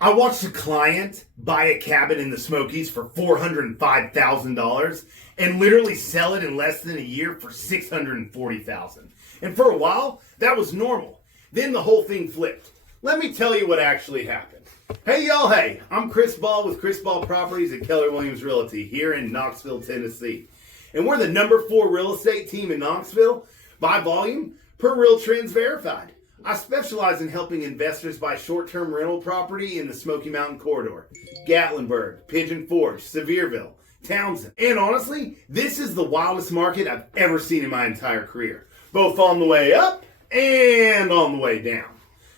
I watched a client buy a cabin in the Smokies for $405,000 and literally sell it in less than a year for $640,000. And for a while, that was normal. Then the whole thing flipped. Let me tell you what actually happened. Hey y'all, hey, I'm Chris Ball with Chris Ball Properties at Keller Williams Realty here in Knoxville, Tennessee. And we're the #4 real estate team in Knoxville by volume per RealTrends Verified. I specialize in helping investors buy short-term rental property in the Smoky Mountain corridor, Gatlinburg, Pigeon Forge, Sevierville, Townsend. And honestly, this is the wildest market I've ever seen in my entire career, both on the way up and on the way down.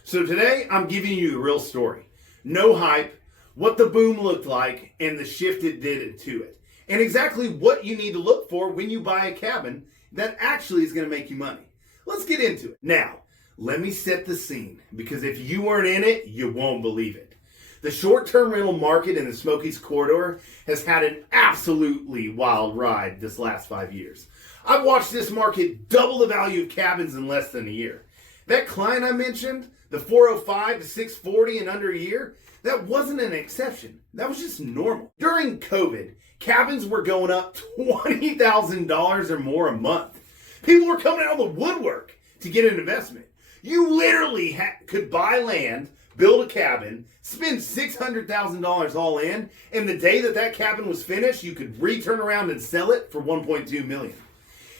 So today, I'm giving you the real story. No hype, what the boom looked like, and the shift it did to it. And exactly what you need to look for when you buy a cabin that actually is going to make you money. Let's get into it. Now, let me set the scene, because if you weren't in it, you won't believe it. The short-term rental market in the Smokies corridor has had an absolutely wild ride this last 5 years. I've watched this market double the value of cabins in less than a year. That client I mentioned, the 405 to 640 in under a year, that wasn't an exception. That was just normal. During COVID, cabins were going up $20,000 or more a month. People were coming out of the woodwork to get an investment. You literally could buy land, build a cabin, spend $600,000 all in, and the day that cabin was finished, you could return around and sell it for $1.2 million.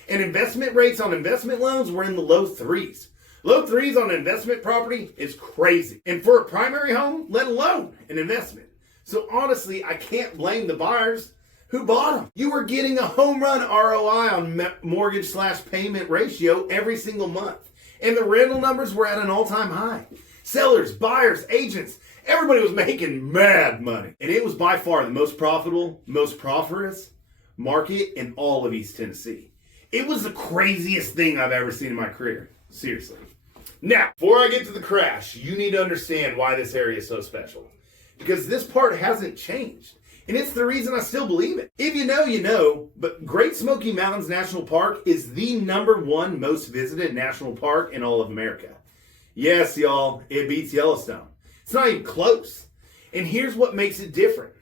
And investment rates on investment loans were in the low threes. Low threes on an investment property is crazy. And for a primary home, let alone an investment. So honestly, I can't blame the buyers who bought them. You were getting a home run ROI on mortgage/payment ratio every single month. And the rental numbers were at an all-time high. Sellers, buyers, agents, everybody was making mad money. And it was by far the most profitable, most prosperous market in all of East Tennessee. It was the craziest thing I've ever seen in my career. Seriously. Now, before I get to the crash, you need to understand why this area is so special. Because this part hasn't changed. And it's the reason I still believe it. If you know, you know, but Great Smoky Mountains National Park is the #1 most visited national park in all of America. Yes, y'all, it beats Yellowstone. It's not even close. And here's what makes it different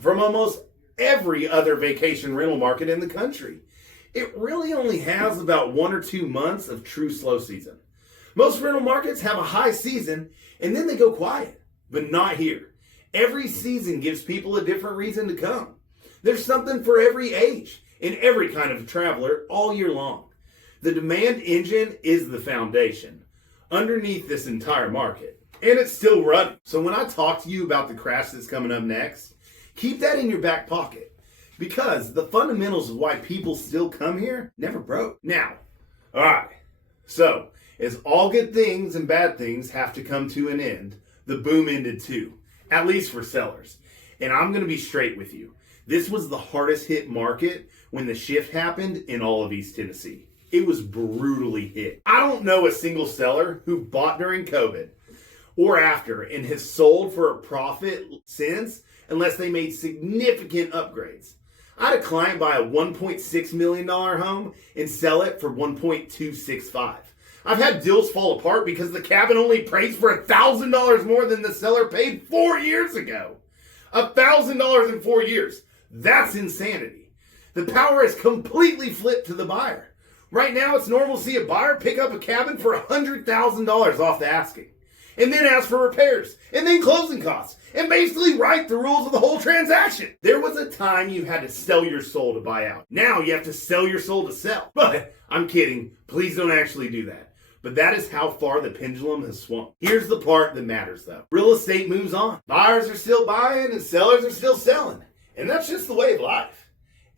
from almost every other vacation rental market in the country. It really only has about 1 or 2 months of true slow season. Most rental markets have a high season and then they go quiet, but not here. Every season gives people a different reason to come. There's something for every age and every kind of traveler all year long. The demand engine is the foundation underneath this entire market, and it's still running. So when I talk to you about the crash that's coming up next, keep that in your back pocket, because the fundamentals of why people still come here never broke. Now, all right, so as all good things and bad things have to come to an end, the boom ended too. At least for sellers. And I'm going to be straight with you. This was the hardest hit market when the shift happened in all of East Tennessee. It was brutally hit. I don't know a single seller who bought during COVID or after and has sold for a profit since, unless they made significant upgrades. I had a client buy a $1.6 million home and sell it for $1.265. I've had deals fall apart because the cabin only praised for $1,000 more than the seller paid 4 years ago. $1,000 in 4 years. That's insanity. The power has completely flipped to the buyer. Right now, it's normal to see a buyer pick up a cabin for $100,000 off the asking, and then ask for repairs, and then closing costs, and basically write the rules of the whole transaction. There was a time you had to sell your soul to buy out. Now you have to sell your soul to sell. But I'm kidding. Please don't actually do that. But that is how far the pendulum has swung. Here's the part that matters though. Real estate moves on. Buyers are still buying and sellers are still selling. And that's just the way of life.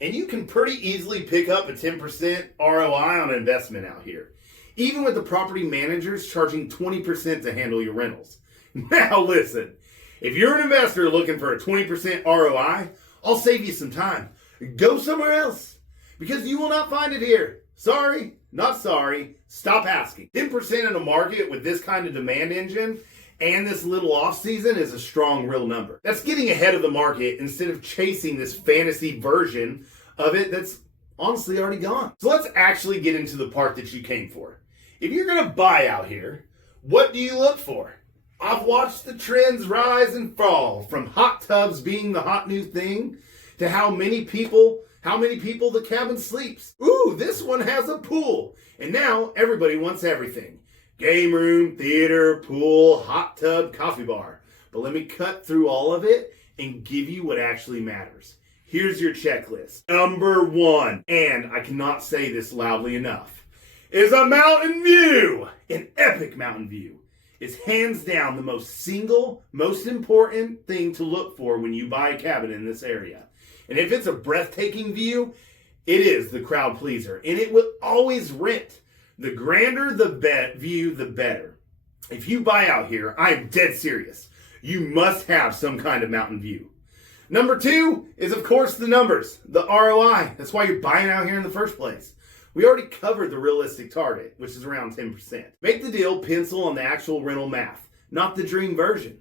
And you can pretty easily pick up a 10% ROI on an investment out here, even with the property managers charging 20% to handle your rentals. Now listen, if you're an investor looking for a 20% ROI, I'll save you some time. Go somewhere else, because you will not find it here. Sorry, not sorry. Stop asking. 10% in a market with this kind of demand engine and this little off season is a strong, real number. That's getting ahead of the market instead of chasing this fantasy version of it that's honestly already gone. So let's actually get into the part that you came for. If you're going to buy out here, what do you look for? I've watched the trends rise and fall, from hot tubs being the hot new thing to how many people the cabin sleeps. Ooh, this one has a pool. And now everybody wants everything. Game room, theater, pool, hot tub, coffee bar. But let me cut through all of it and give you what actually matters. Here's your checklist. Number 1, and I cannot say this loudly enough, is a mountain view. An epic mountain view is hands down the most important thing to look for when you buy a cabin in this area. And if it's a breathtaking view, it is the crowd pleaser, and it will always rent. The grander the view, the better. If you buy out here, I am dead serious. You must have some kind of mountain view. Number 2 is, of course, the numbers, the ROI. That's why you're buying out here in the first place. We already covered the realistic target, which is around 10%. Make the deal pencil on the actual rental math, not the dream version.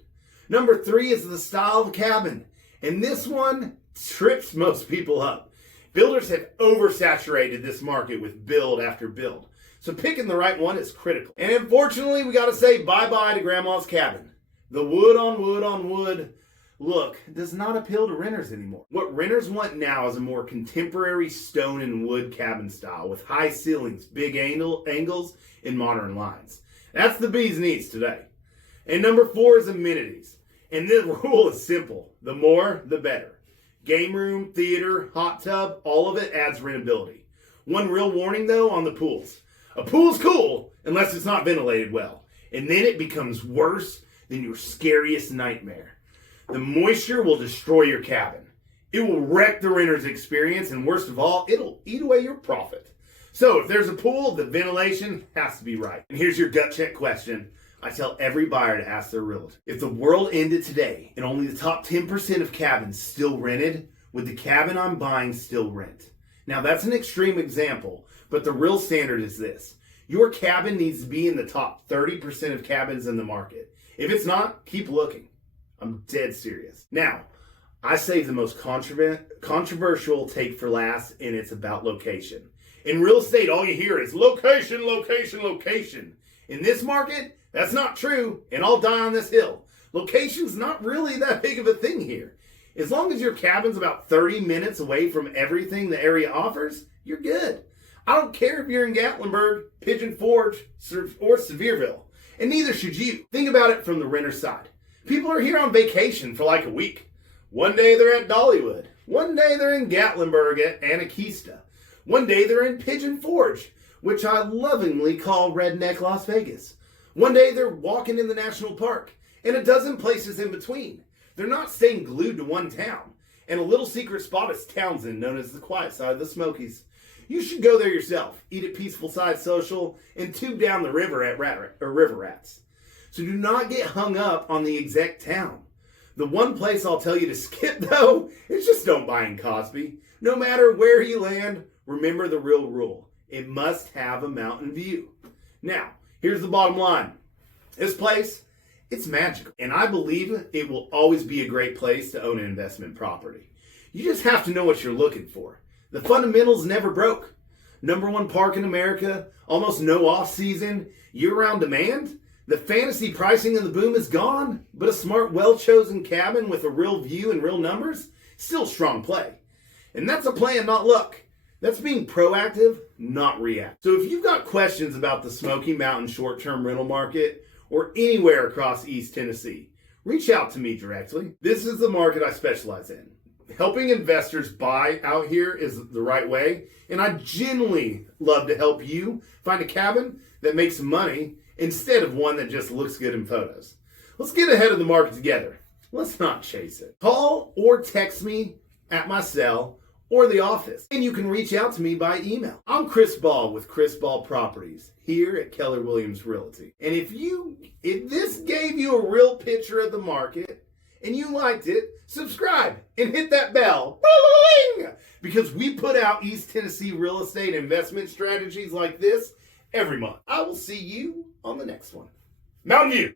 Number 3 is the style of the cabin. And this one trips most people up. Builders have oversaturated this market with build after build. So picking the right one is critical. And unfortunately, we got to say bye-bye to Grandma's cabin. The wood on wood on wood look does not appeal to renters anymore. What renters want now is a more contemporary stone and wood cabin style with high ceilings, big angles, and modern lines. That's the bee's knees today. And number 4 is amenities. And the rule is simple. The more, the better. Game room, theater, hot tub, all of it adds rentability. One real warning though on the pools. A pool's cool unless it's not ventilated well. And then it becomes worse than your scariest nightmare. The moisture will destroy your cabin. It will wreck the renter's experience, and worst of all, it'll eat away your profit. So if there's a pool, the ventilation has to be right. And here's your gut check question. I tell every buyer to ask their realtor. If the world ended today and only the top 10% of cabins still rented, would the cabin I'm buying still rent? Now that's an extreme example, but the real standard is this. Your cabin needs to be in the top 30% of cabins in the market. If it's not, keep looking. I'm dead serious. Now, I saved the most controversial take for last, and it's about location. In real estate, all you hear is location, location, location. In this market, that's not true, and I'll die on this hill. Location's not really that big of a thing here. As long as your cabin's about 30 minutes away from everything the area offers, you're good. I don't care if you're in Gatlinburg, Pigeon Forge, or Sevierville, and neither should you. Think about it from the renter side. People are here on vacation for like a week. One day they're at Dollywood. One day they're in Gatlinburg at Anakista. One day they're in Pigeon Forge, which I lovingly call Redneck Las Vegas. One day they're walking in the national park, and a dozen places in between. They're not staying glued to one town. And a little secret spot is Townsend, known as the quiet side of the Smokies. You should go there yourself, eat at Peaceful Side Social, and tube down the river at River Rats. So do not get hung up on the exact town. The one place I'll tell you to skip, though, is just don't buy in Cosby. No matter where you land, remember the real rule. It must have a mountain view. Now, here's the bottom line. This place, it's magical. And I believe it will always be a great place to own an investment property. You just have to know what you're looking for. The fundamentals never broke. #1 park in America, almost no off-season, year-round demand. The fantasy pricing of the boom is gone, but a smart, well-chosen cabin with a real view and real numbers, still strong play. And that's a plan, not luck. That's being proactive, not reactive. So if you've got questions about the Smoky Mountain short-term rental market or anywhere across East Tennessee, reach out to me directly. This is the market I specialize in. Helping investors buy out here is the right way, and I genuinely love to help you find a cabin that makes money instead of one that just looks good in photos. Let's get ahead of the market together. Let's not chase it. Call or text me at my cell or the office, and you can reach out to me by email. I'm Chris Ball with Chris Ball Properties here at Keller Williams Realty. And if this gave you a real picture of the market and you liked it, subscribe and hit that bell. Because we put out East Tennessee real estate investment strategies like this every month. I will see you on the next one. Mountain View.